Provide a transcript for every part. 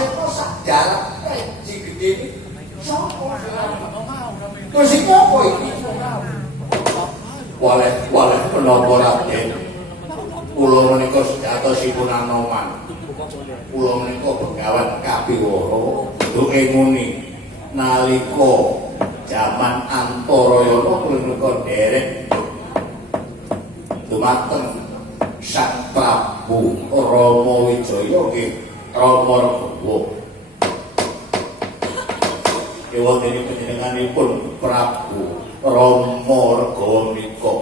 wasekno sak jalan si gede iki. Sopo? Terus iki apa iki? Waleh menapa Raden? Kula menika sejatosipun Anoman. Kula menika begawan kapiwara. Duke muni nalika jaman Antarayana kula menika derek dumateng Sang Prabu Rama Wijaya nggih Rama Regawa. Ewonten panjenenganipun Prabu Rama Regawa menika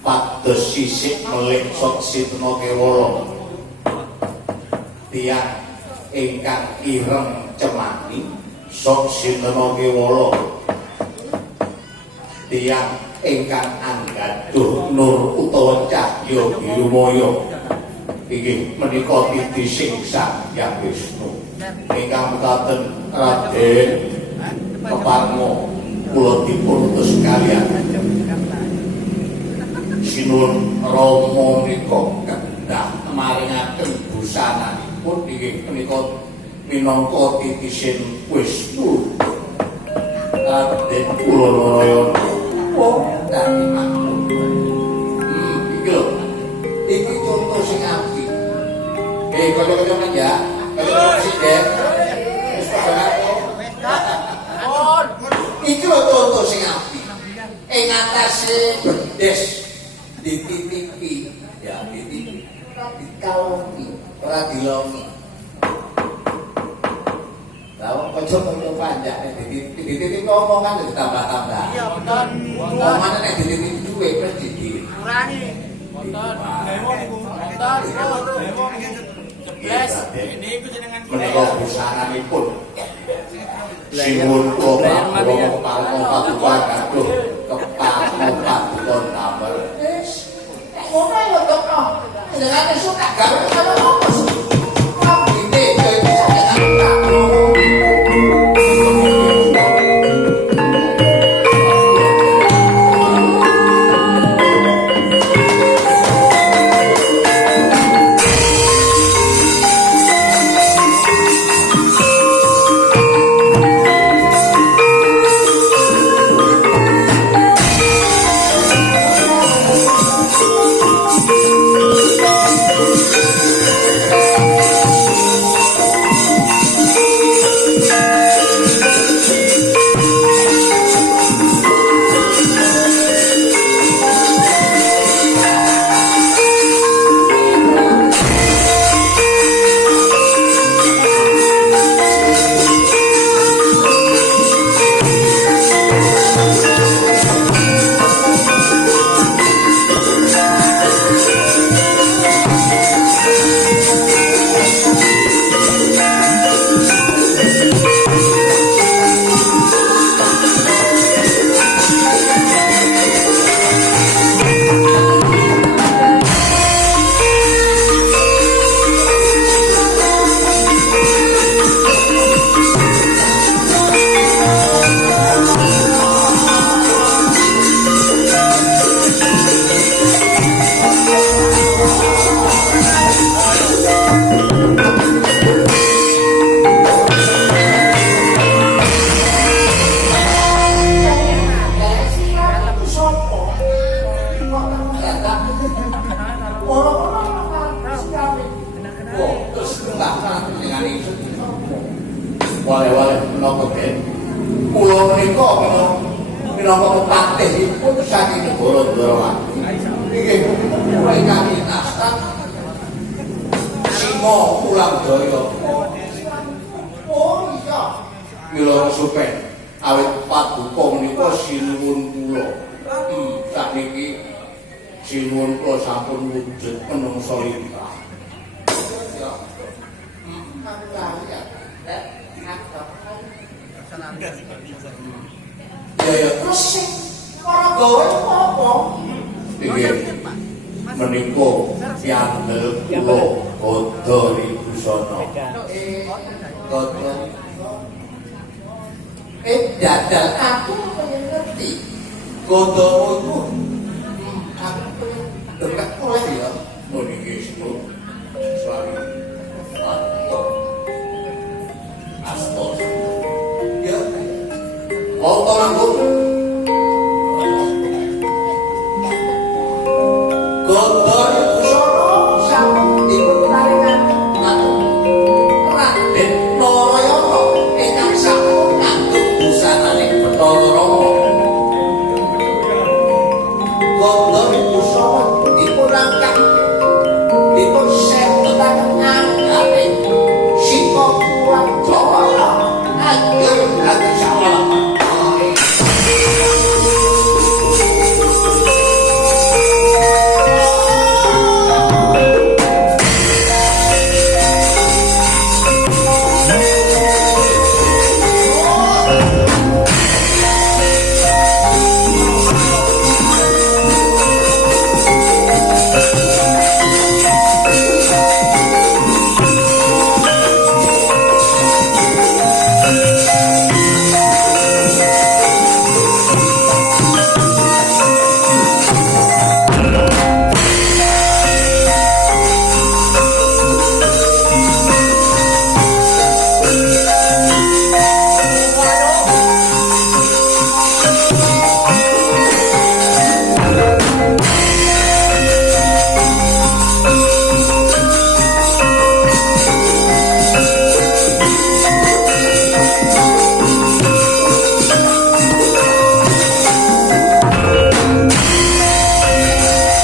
pados sisik melih Saksitna Kewala tiyang ingkang ireng cemani Saksitna Kewala tiyang ingkang anggaduh nur utawa cahya birumaya inggih menika titising Sang Hyang Wisnu ingkang mekaten Raden keparmo kula dipun utus kaliyan sinuwun Rama menika kedah maringaken busananipun inggih menika minangka titisin Wisnu Raden kula Narayana. Oh, dadi makmur. Iki lho. Iki contoh sing apik. Kanca-kanca menja, presiden. Wis iki lho contoh sing apik. Ing atase bedes dititipi, ya dititipi, dikalongi, ora dilongi. Lah kok contoh panjang dititipi ngomongan ditambah-tambah. Iya, betul. Omongan nek dititipi duwe wis dikurangi. Wonten. Dewo niku. Wonten. Dewo jebles. Niku jenengan menika busananipun. Sinuwun kula paduka kaduh kepadukan damel. Wis. Ngono ya, Dok. Jenengan suka gawe karo apa sih? Wale-wale menapa Den? Kula menika minangka pepatihipun saking negara Ndrawati. Nggih, kula ingkang nastan Sima Ulang Jaya. Oh iya. Mila supen awit paduka menika sinuwun kula. Sakniki sinuwun kula sampun wujud menungsa limrah. Ya terus sing ora gawe apa? Nggih. Menika piandel kula Godha Ribusana. Godha. Dadal aku pengen ngerti. Godha itu aku pengen dekat oleh ya. Niki sing suami. tolong